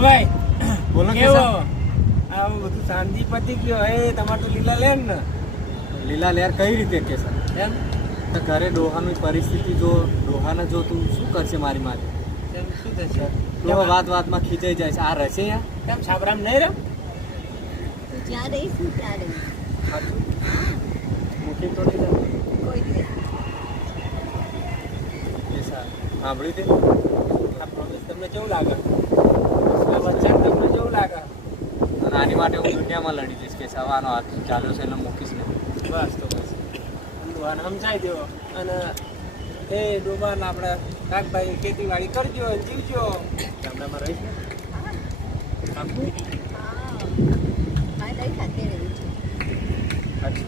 ભાઈ બોલો કે કેવો આ બધું શાંતિ પતી ગયો હે તમારે તો લીલા લેન ને લીલા લેર કઈ રીતે કે સર એમ તો ઘરે ડોહાની પરિસ્થિતિ જો ડોહાને જો તું શું કરશે મારી માથે એમ શું થશે ડોહા વાતમાં ખીચાઈ જાય છે આ રહેશે યાર કેમ સાબરામ નહીં રે તું જ્યાં રહીશ ને ત્યાં રહીશ. સાચું હા, મૂકી તો નહીં જતું. કોઈ દિવસ. એ સર સાંભળ્યું તે આ પ્રોમિસ તમને કેવું લાગે આ વચન તમને કેવું લાગે અને આની માટે હું દુનિયામાં લડી દઈશ કે સવાનો હાથ ચાલ્યો છે એટલે મૂકીશ ને બસ તો બસ અને સમજાઈ દો અને એ ડોબાને આપણે કાકભાઈ ખેતીવાડી કરજો અને જીવજો ગામડામાં રહીશ ને હા, કામ કરી હા. મારે તારી સાથે રહેવું છે. સાચું